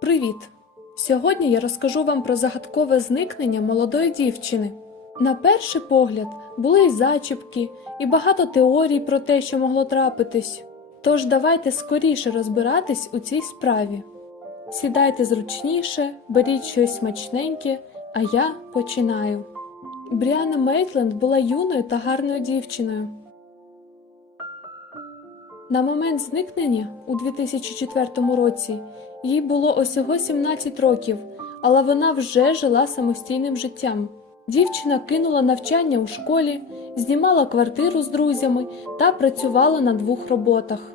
Привіт! Сьогодні я розкажу вам про загадкове зникнення молодої дівчини. На перший погляд були й зачіпки, і багато теорій про те, що могло трапитись. Тож давайте скоріше розбиратись у цій справі. Сідайте зручніше, беріть щось смачненьке, а я починаю. Бріана Мейтленд була юною та гарною дівчиною. На момент зникнення у 2004 році їй було усього 17 років, але вона вже жила самостійним життям. Дівчина кинула навчання у школі, знімала квартиру з друзями та працювала на двох роботах.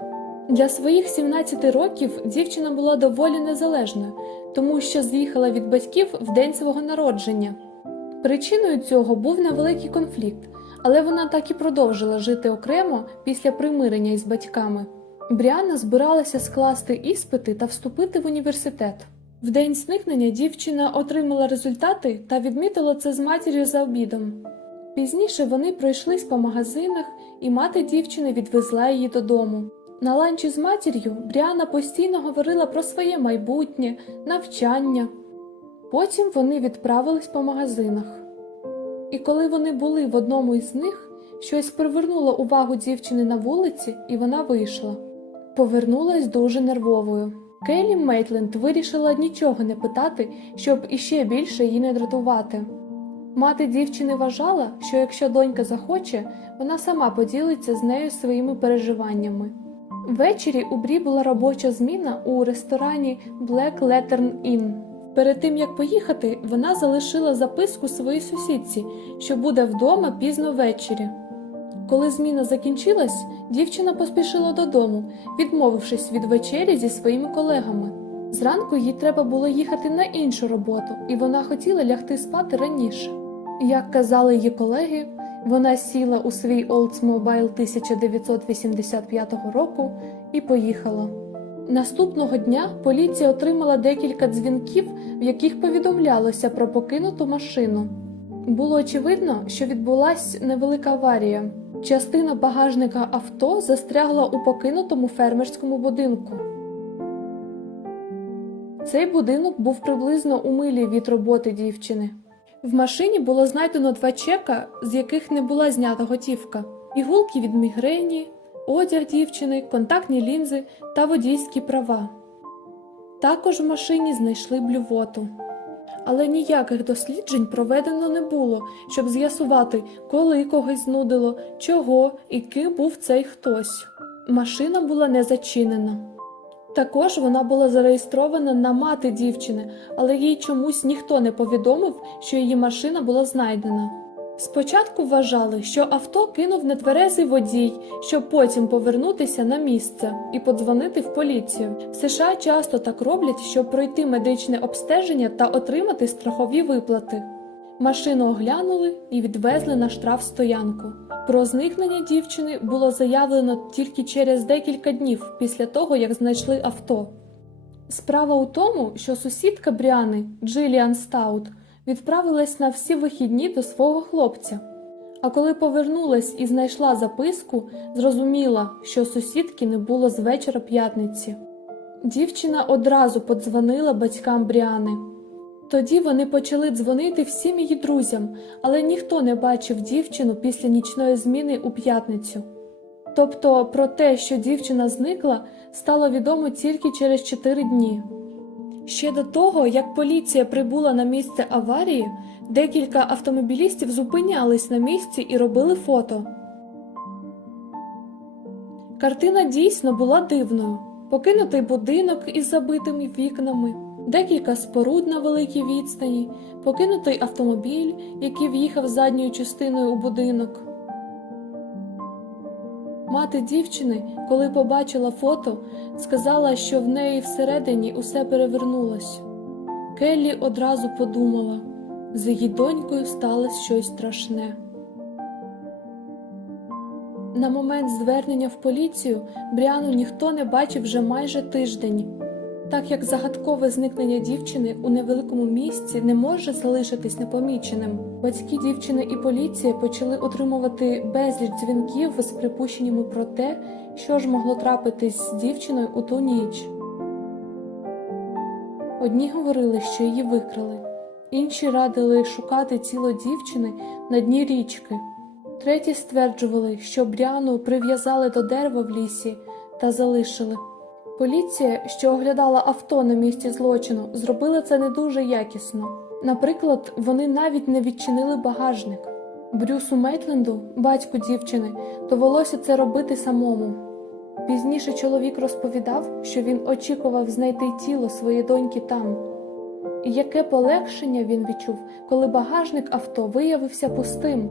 Для своїх 17 років дівчина була доволі незалежною, тому що з'їхала від батьків в день свого народження. Причиною цього був невеликий конфлікт, але вона так і продовжила жити окремо після примирення із батьками. Бріана збиралася скласти іспити та вступити в університет. В день зникнення дівчина отримала результати та відмітила це з матір'ю за обідом. Пізніше вони пройшлись по магазинах, і мати дівчини відвезла її додому. На ланчі з матір'ю Бріана постійно говорила про своє майбутнє, навчання. Потім вони відправились по магазинах. І коли вони були в одному із них, щось привернуло увагу дівчини на вулиці, і вона вийшла. Повернулась дуже нервовою. Келлі Мейтленд вирішила нічого не питати, щоб іще більше її не дратувати. Мати дівчини вважала, що якщо донька захоче, вона сама поділиться з нею своїми переживаннями. Ввечері у Брі була робоча зміна у ресторані Black Lantern Inn. Перед тим як поїхати, вона залишила записку своїй сусідці, що буде вдома пізно ввечері. Коли зміна закінчилась, дівчина поспішила додому, відмовившись від вечері зі своїми колегами. Зранку їй треба було їхати на іншу роботу, і вона хотіла лягти спати раніше. Як казали її колеги, вона сіла у свій Oldsmobile 1985 року і поїхала. Наступного дня поліція отримала декілька дзвінків, в яких повідомлялося про покинуту машину. Було очевидно, що відбулася невелика аварія. Частина багажника авто застрягла у покинутому фермерському будинку. Цей будинок був приблизно у милі від роботи дівчини. В машині було знайдено два чека, з яких не була знята готівка, пігулки від мігрені, одяг дівчини, контактні лінзи та водійські права. Також в машині знайшли блювоту. Але ніяких досліджень проведено не було, щоб з'ясувати, коли когось знудило, чого і ким був цей хтось. Машина була не зачинена. Також вона була зареєстрована на мати дівчини, але їй чомусь ніхто не повідомив, що її машина була знайдена. Спочатку вважали, що авто кинув нетверезий водій, щоб потім повернутися на місце і подзвонити в поліцію. В США часто так роблять, щоб пройти медичне обстеження та отримати страхові виплати. Машину оглянули і відвезли на штрафстоянку. Про зникнення дівчини було заявлено тільки через декілька днів після того, як знайшли авто. Справа у тому, що сусідка Бріани Джиліан Стаут відправилась на всі вихідні до свого хлопця. А коли повернулась і знайшла записку, зрозуміла, що сусідки не було з вечора п'ятниці. Дівчина одразу подзвонила батькам Бріани. Тоді вони почали дзвонити всім її друзям, але ніхто не бачив дівчину після нічної зміни у п'ятницю. Тобто про те, що дівчина зникла, стало відомо тільки через 4 дні. Ще до того, як поліція прибула на місце аварії, декілька автомобілістів зупинялись на місці і робили фото. Картина дійсно була дивною: покинутий будинок із забитими вікнами, декілька споруд на великій відстані, покинутий автомобіль, який в'їхав задньою частиною у будинок. Мати дівчини, коли побачила фото, сказала, що в неї всередині усе перевернулось. Келлі одразу подумала з її донькою сталося щось страшне. На момент звернення в поліцію Бріану ніхто не бачив вже майже тиждень. Так як загадкове зникнення дівчини у невеликому місці не може залишитись непоміченим, батьки дівчини і поліція почали отримувати безліч дзвінків з припущеннями про те, що ж могло трапитись з дівчиною у ту ніч. Одні говорили, що її викрали, інші радили шукати тіло дівчини на дні річки. Треті стверджували, що Бріану прив'язали до дерева в лісі та залишили. Поліція, що оглядала авто на місці злочину, зробила це не дуже якісно. Наприклад, вони навіть не відчинили багажник. Брюсу Мейтленду, батьку дівчини, довелося це робити самому. Пізніше чоловік розповідав, що він очікував знайти тіло своєї доньки там. І яке полегшення він відчув, коли багажник авто виявився пустим.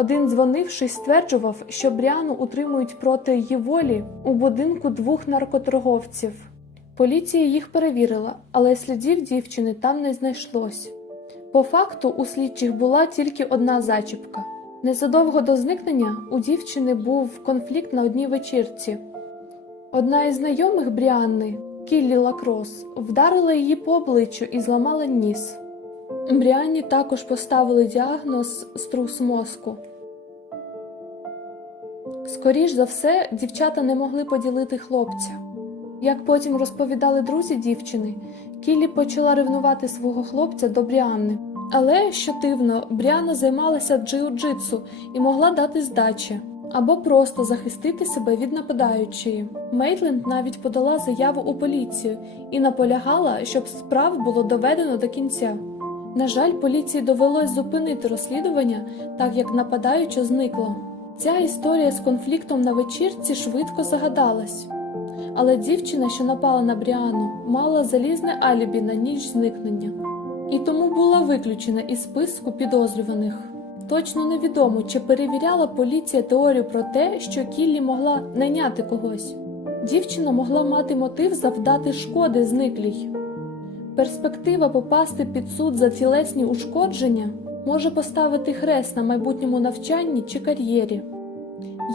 Один дзвонивший стверджував, що Бріану утримують проти її волі у будинку двох наркоторговців. Поліція їх перевірила, але слідів дівчини там не знайшлось. По факту у слідчих була тільки одна зачіпка. Незадовго до зникнення у дівчини був конфлікт на одній вечірці. Одна із знайомих Бріанни, Кіллі Лакрос, вдарила її по обличчю і зламала ніс. Бріанні також поставили діагноз струс мозку. Скоріш за все, дівчата не могли поділити хлопця. Як потім розповідали друзі дівчини, Кіллі почала ревнувати свого хлопця до Бріанни. Але, що дивно, Бріана займалася джиу-джитсу і могла дати здачі або просто захистити себе від нападаючої. Мейтленд навіть подала заяву у поліцію і наполягала, щоб справ було доведено до кінця. На жаль, поліції довелось зупинити розслідування, так як нападаюча зникла. Ця історія з конфліктом на вечірці швидко загадалась. Але дівчина, що напала на Бріану, мала залізне алібі на ніч зникнення, і тому була виключена із списку підозрюваних. Точно невідомо, чи перевіряла поліція теорію про те, що Кіллі могла найняти когось. Дівчина могла мати мотив завдати шкоди зниклій. Перспектива попасти під суд за тілесні ушкодження може поставити хрест на майбутньому навчанні чи кар'єрі.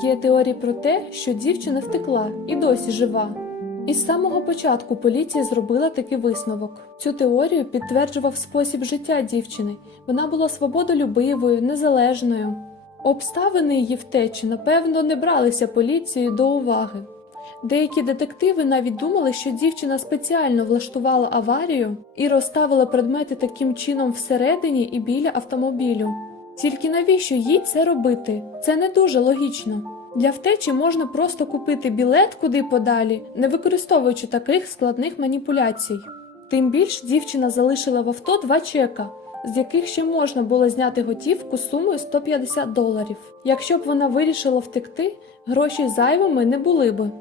Є теорії про те, що дівчина втекла і досі жива. Із самого початку поліція зробила такий висновок. Цю теорію підтверджував спосіб життя дівчини. Вона була свободолюбивою, незалежною. Обставини її втечі, напевно, не бралися поліцією до уваги. Деякі детективи навіть думали, що дівчина спеціально влаштувала аварію і розставила предмети таким чином всередині і біля автомобілю. Тільки навіщо їй це робити? Це не дуже логічно. Для втечі можна просто купити білет куди подалі, не використовуючи таких складних маніпуляцій. Тим більш дівчина залишила в авто два чека, з яких ще можна було зняти готівку сумою 150 доларів. Якщо б вона вирішила втекти, гроші зайвими не були би.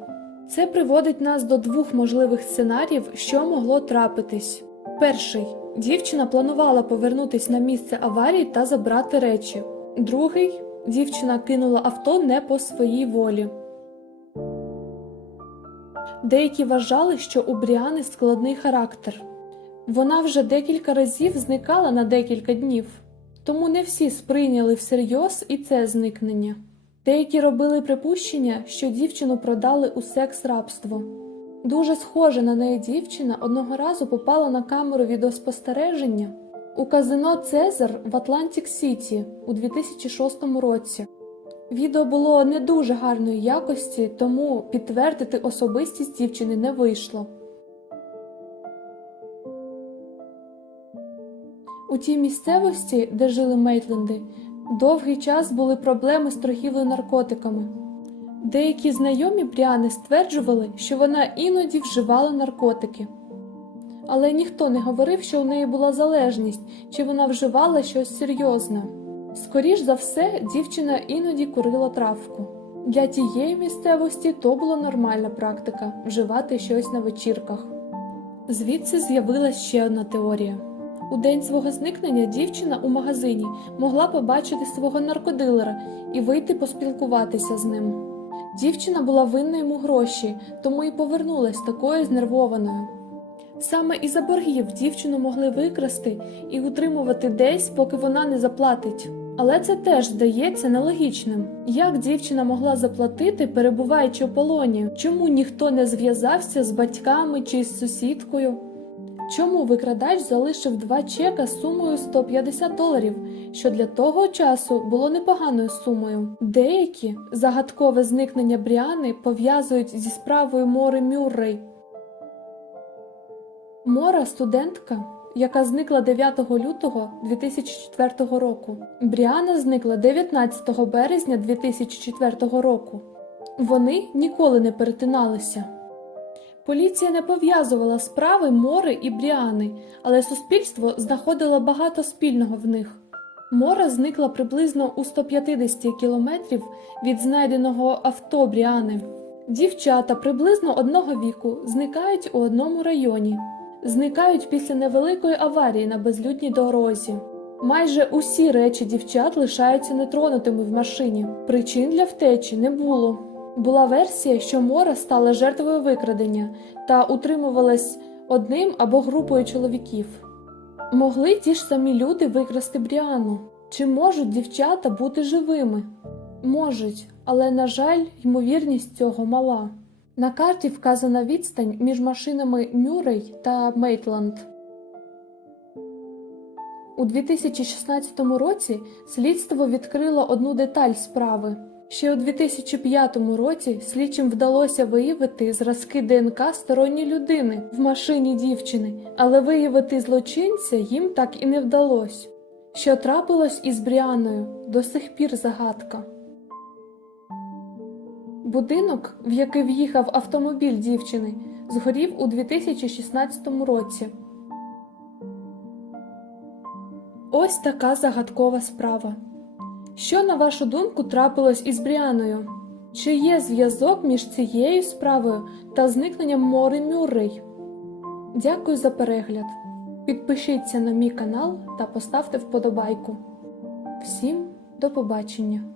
Це приводить нас до двох можливих сценаріїв, що могло трапитись. Перший дівчина планувала повернутись на місце аварії та забрати речі. Другий дівчина кинула авто не по своїй волі. Деякі вважали, що у Бріани складний характер. Вона вже декілька разів зникала на декілька днів, тому не всі сприйняли всерйоз і це зникнення. Деякі робили припущення, що дівчину продали у секс-рабство. Дуже схожа на неї дівчина одного разу попала на камеру відеоспостереження у казино Цезар в Атлантик Сіті у 2006 році. Відео було не дуже гарної якості, тому підтвердити особистість дівчини не вийшло. У тій місцевості, де жили Мейтленди, довгий час були проблеми з торгівлею наркотиками. Деякі знайомі Бріани стверджували, що вона іноді вживала наркотики. Але ніхто не говорив, що у неї була залежність, чи вона вживала щось серйозне. Скоріш за все, дівчина іноді курила травку. Для тієї місцевості то була нормальна практика вживати щось на вечірках. Звідси з'явилася ще одна теорія. У день свого зникнення дівчина у магазині могла побачити свого наркодилера і вийти поспілкуватися з ним. Дівчина була винна йому гроші, тому і повернулась такою знервованою. Саме із-за боргів дівчину могли викрасти і утримувати десь, поки вона не заплатить. Але це теж здається нелогічним. Як дівчина могла заплатити, перебуваючи у полоні? Чому ніхто не зв'язався з батьками чи з сусідкою? Чому викрадач залишив два чека з сумою 150 доларів, що для того часу було непоганою сумою? Деякі загадкове зникнення Бріани пов'язують зі справою Мори Мюррей. Мора студентка, яка зникла 9 лютого 2004 року. Бріана зникла 19 березня 2004 року. Вони ніколи не перетиналися. Поліція не пов'язувала справи Мори і Бріани, але суспільство знаходило багато спільного в них. Мора зникла приблизно у 150 кілометрів від знайденого авто Бріани. Дівчата приблизно одного віку зникають у одному районі, зникають після невеликої аварії на безлюдній дорозі. Майже усі речі дівчат лишаються нетронутими в машині. Причин для втечі не було. Була версія, що Мора стала жертвою викрадення та утримувалась одним або групою чоловіків. Могли ті ж самі люди викрасти Бріану? Чи можуть дівчата бути живими? Можуть, але, на жаль, ймовірність цього мала. На карті вказана відстань між машинами Мюррей та Мейтланд. У 2016 році слідство відкрило одну деталь справи. Ще у 2005 році слідчим вдалося виявити зразки ДНК сторонньої людини в машині дівчини, але виявити злочинця їм так і не вдалося. Що трапилось із Бріаною, до сих пір загадка. Будинок, в який в'їхав автомобіль дівчини, згорів у 2016 році. Ось така загадкова справа. Що, на вашу думку, трапилось із Бріаною? Чи є зв'язок між цією справою та зникненням Мори Мюррей? Дякую за перегляд. Підпишіться на мій канал та поставте вподобайку. Всім до побачення!